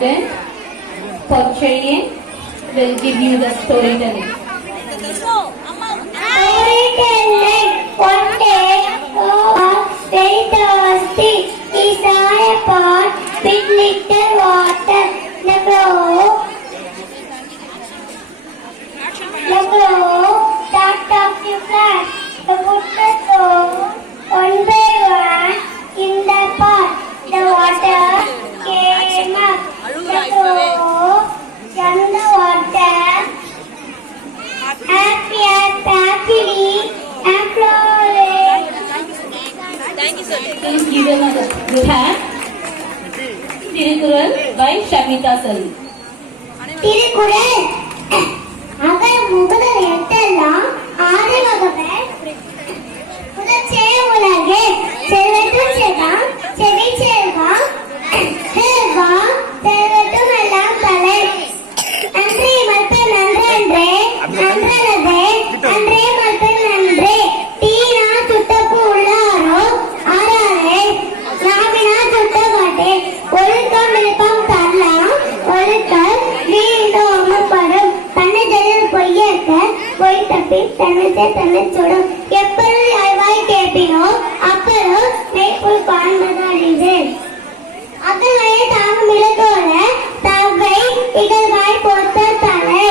Then Porcherian will give you the storytelling. Storytelling. One day, very thirsty. He saw a pot with little water. The crow talked of the plants. The put the stone one by one in the pot. The water came up. The crow jumped the water happily and flowing. Please give another good hand. Tirukural by Shamita Sali. Thirukkural அகர முதல எழுத்தெல்லாம் ஆதிவகவே முதற்சே உலகே செல்வத்தும் செல்வம் செவி செல்வம் செல்வம் செல்வத்தும் எல்லாம் தலை அன்றே மற்ற நன்றே நன்றனதே அன்றே மற்ற நன்றே தீனா சுத்தப்பு உள்ளாரோ ஆறாரே நாவினா சுத்த மாட்டே ஒழுக்கம் விருப்பம் தரலாம் ஒழுக்கம் வீணோமப்படும் தன்னை பொய்யற்க பொய் தப்பி தன்னை சுடும் எப்பொருள் அறிவாய் கேட்பினோ அப்பொருள் மெய்ப்பொருள் காண்பது அறிவு அகங்களை தாங்கும் இலக்கோட தவை இகழ்வாய் போத்த தலை